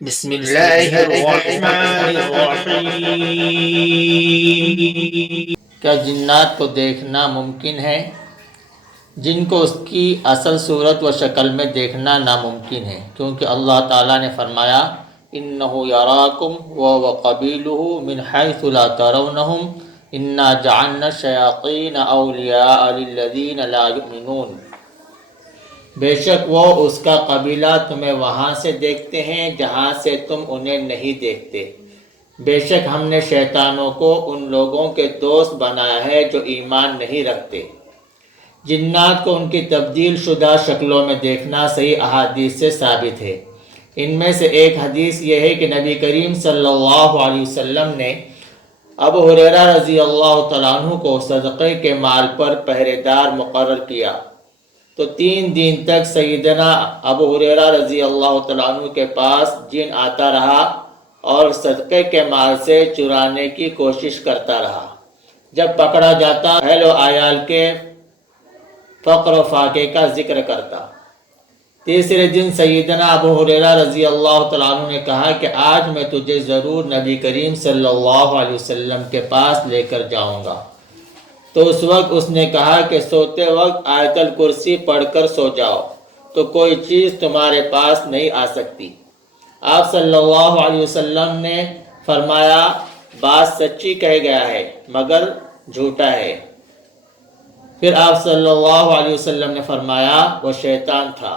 بسم اللہ الرحمن الرحیم۔ کیا جنات کو دیکھنا ممکن ہے؟ جن کو اس کی اصل صورت و شکل میں دیکھنا ناممکن ہے، کیونکہ اللہ تعالیٰ نے فرمایا اِنَّهُ يَرَاكُمْ وَقَبِيلُهُ مِنْ حَيْثُ لَا تَرَوْنَهُمْ إِنَّا جَعَلْنَا الشَّيَاطِينَ أَوْلِيَاءَ لِلَّذِينَ لَا يُؤْمِنُونَ۔ بے شک وہ اس کا قبیلہ تمہیں وہاں سے دیکھتے ہیں جہاں سے تم انہیں نہیں دیکھتے۔ بے شک ہم نے شیطانوں کو ان لوگوں کے دوست بنایا ہے جو ایمان نہیں رکھتے۔ جنات کو ان کی تبدیل شدہ شکلوں میں دیکھنا صحیح احادیث سے ثابت ہے۔ ان میں سے ایک حدیث یہ ہے کہ نبی کریم صلی اللہ علیہ وسلم نے ابو ہریرہ رضی اللہ تعالیٰ عنہ کو صدقے کے مال پر پہرے دار مقرر کیا، تو 3 دن تک سیدنا ابو ہریرہ رضی اللہ تعالیٰ عنہ کے پاس جن آتا رہا اور صدقے کے مال سے چرانے کی کوشش کرتا رہا۔ جب پکڑا جاتا اہل و عیال کے فقر و فاقے کا ذکر کرتا۔ تیسرے دن سیدنا ابو ہریرہ رضی اللہ تعالیٰ عنہ نے کہا کہ آج میں تجھے ضرور نبی کریم صلی اللہ علیہ وسلم کے پاس لے کر جاؤں گا۔ تو اس وقت اس نے کہا کہ سوتے وقت آیت الکرسی پڑھ کر سو جاؤ تو کوئی چیز تمہارے پاس نہیں آ سکتی۔ آپ صلی اللہ علیہ وسلم نے فرمایا بات سچی کہہ گیا ہے مگر جھوٹا ہے۔ پھر آپ صلی اللہ علیہ وسلم نے فرمایا وہ شیطان تھا۔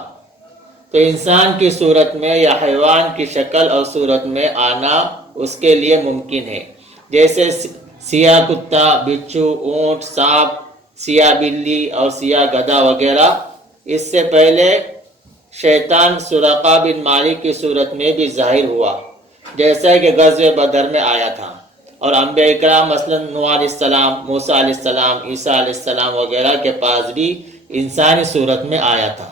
تو انسان کی صورت میں یا حیوان کی شکل اور صورت میں آنا اس کے لیے ممکن ہے، جیسے سیاہ کتا، بچھو، اونٹ، سانپ، سیاہ بلی اور سیاہ گدھا وغیرہ۔ اس سے پہلے شیطان سراقہ بن مالک کی صورت میں بھی ظاہر ہوا، جیسا کہ غزوہ بدر میں آیا تھا، اور انبیاء اکرام مثلا نوح علیہ السلام، موسیٰ علیہ السلام، عیسیٰ علیہ السلام وغیرہ کے پاس بھی انسانی صورت میں آیا تھا۔